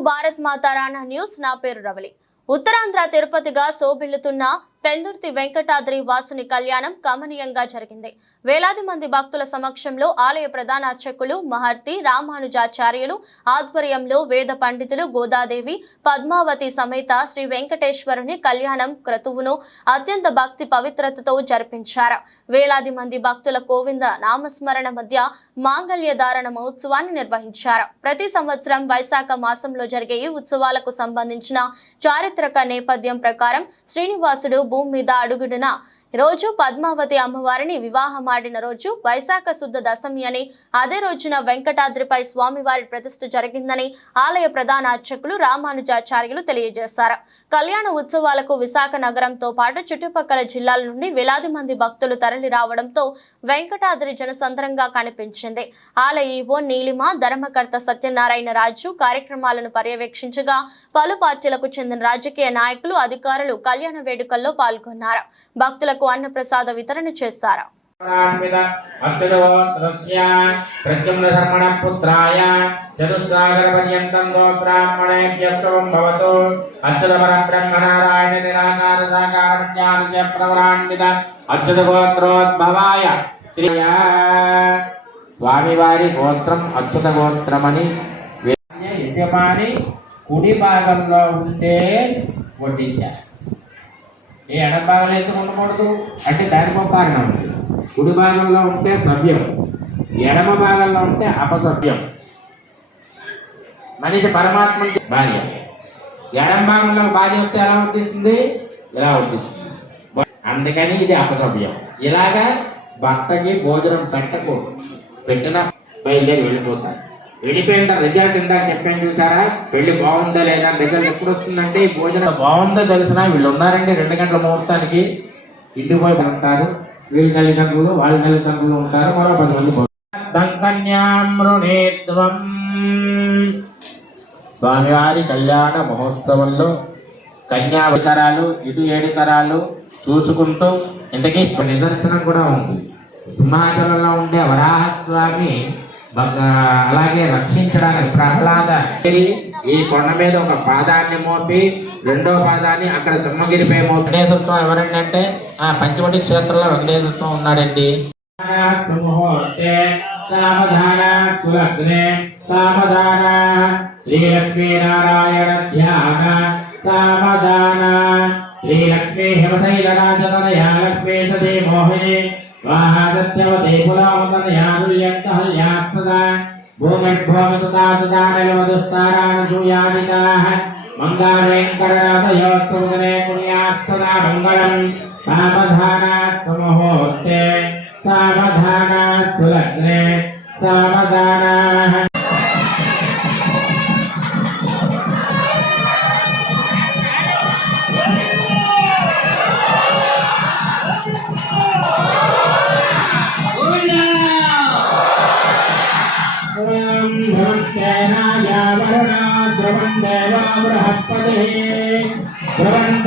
Bharat మాతారాణ news. నా పేరు రవలి. ఉత్తరాంధ్ర తిరుపతిగా శోభిల్లుతున్న పెందుర్తి వెంకటాద్రి వాసుని కళ్యాణం కమనీయంగా జరిగింది. వేలాది మంది భక్తుల సమక్షంలో ఆలయ ప్రధాన అర్చకులు మహర్తి రామానుజాచార్యులు ఆధ్వర్యంలో వేద పండితులు గోదాదేవి పద్మావతి సమేత శ్రీ వెంకటేశ్వరుని కళ్యాణం క్రతువును అత్యంత భక్తి పవిత్రతతో జరిపించారు. వేలాది మంది భక్తుల గోవింద నామస్మరణ మధ్య మాంగళ్య ధారణ మహోత్సవాన్ని నిర్వహించారు. ప్రతి సంవత్సరం వైశాఖ మాసంలో జరిగే ఈ ఉత్సవాలకు సంబంధించిన చారిత్రక నేపథ్యం ప్రకారం శ్రీనివాసుడు భూమి మీద అడుగుడిన రోజు పద్మావతి అమ్మవారిని వివాహమాడిన రోజు వైశాఖ శుద్ధ దశమి అని అదే రోజున వెంకటాద్రిపై స్వామివారి ప్రతిష్ఠ జరిగిందని ఆలయ ప్రధాన అర్చకులు రామానుజాచార్యులు తెలియజేశారు. కళ్యాణ ఉత్సవాలకు విశాఖ నగరంతో పాటు చుట్టుపక్కల జిల్లాల నుండి వేలాది మంది భక్తులు తరలి రావడంతో వెంకటాద్రి జనసంద్రంగా కనిపించింది. ఆలయ ఈవో నీలిమ ధర్మకర్త సత్యనారాయణ రాజు కార్యక్రమాలను పర్యవేక్షించగా పలు పార్టీలకు చెందిన రాజకీయ నాయకులు అధికారులు కళ్యాణ వేడుకల్లో పాల్గొన్నారు. భక్తులకు అన్నప్రసాద వితరణ చేశారు. రాన్విత అత్యుదవోత్రస్య ప్రద్యుమ్న పుత్రాయ చతుస్సాగర పర్యంతం దో బ్రాహ్మణేభ్యస్తవం భవతు అచ్యుత పరబ్రహ్మ నారాయణ నిరాకార సాకార ప్రవరాన్విత అచ్యుత గోత్రోద్భవాయ శ్రీయ స్వామివారి గోత్రం అచ్యుత గోత్రమని యజమాని కుడి భాగంలో ఉంటే వడ్డించారు. ఏ ఎడం భాగంలో అయితే ఉండకూడదు? అంటే దానికి ఒక కారణం ఉంది. కుడి భాగంలో ఉంటే సభ్యం ఎడమ భాగంలో ఉంటే అపసభ్యం మనిషి పరమాత్మ భార్య. ఎడమ భాగంలో భార్య వస్తే ఎలా ఉంటుంది ఇలా ఉంటుంది అందుకని ఇది అపసభ్యం ఇలాగా భర్తకి భోజనం పెట్టకూడదు. పెట్టిన బయలుదేరి వెళ్ళిపోతారు. వెళ్ళిపోయిన రిజల్ట్ ఇందాక చెప్పాను చూసారా? పెళ్ళి బాగుందా లేదా? రిజల్ట్ ఎప్పుడు వస్తుందంటే ఈ భోజనం బాగుందో తెలిసినా వీళ్ళు ఉన్నారండి రెండు గంటల ముహూర్తానికి. ఇంటికి పోయి ఉంటారు వీళ్ళ తల్లిదండ్రులు వాళ్ళ తల్లిదండ్రులు ఉంటారు. మరో పది మంది దంకన్యామృణేత్వం స్వామివారి కళ్యాణ మహోత్సవంలో కన్యా తరాలు ఇటు ఏడు తరాలు చూసుకుంటూ ఇంతకీ నిదర్శనం కూడా ఉంది. సింహాచలంలో ఉండే వరాహస్వామి అలాగే రక్షించడానికి ప్రహ్లాద ఈ కొండ మీద ఒక పాదాన్ని మోపి రెండో పాదాన్ని అక్కడ సింహగిరిపై మోపి. వెంకటేశ్వరత్వం ఎవరండి అంటే ఆ పంచవటి క్షేత్రంలో వెంకటేశ్వరత్వం ఉన్నాడండి. శ్రీలక్ష్మీనారాయణ ధ్యాన సావధాన శ్రీలక్ష్మీ హిమశైలరాజతనయా లక్ష్మీ సదే మోహిని వాహాదత్యవతే పులావతనయానుల్యంతహల్యాత్మద భూమిర్భోమితుతాతుదానలమదుస్తారానుసూయానితాః మందారేంకరనాథయోత్తుమనే పుణ్యాస్తదా మంగళం సావధానాత్మహోత్తే సావధానాత్తులగ్నే సావధానాః దేవా బృహస్పతిః ధ్రువంత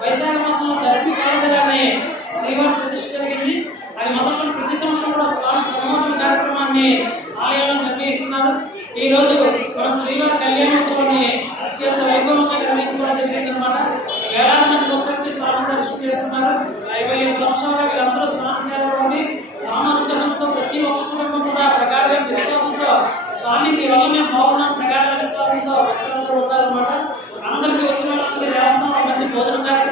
వైశాఖ మాసంలో లక్ష్మీ క్యాలెండర్ అనే శ్రీవారి ప్రతిష్ట జరిగింది. అది మొదటి ప్రతి సంవత్సరం కూడా కార్యక్రమాన్ని ఆలయంలో నిర్వహిస్తున్నారు. ఈ రోజు మనం శ్రీవారి కళ్యాణోత్సవాన్ని అత్యంత వైభవంగా నిర్వహించుకోవడం జరిగింది అనమాట వేలాది మంది భక్తులకి స్వామి చేస్తున్నారు ఇరవై ఐదు సంవత్సరాలు వీళ్ళందరూ స్వామి సేవలో ఉండి సామాజికంతో ప్రతి ఒక్క కుటుంబం కూడా ప్రగాఢమైన విశ్వాసంతో స్వామికి ఎవరైనా మేము బాగున్నాం విశ్వాసంతో భక్తులందరూ ఉన్నారనమాట అందరికీ వచ్చిన వాళ్ళందరికీ దేవస్థానం మంది భోజనం కాదు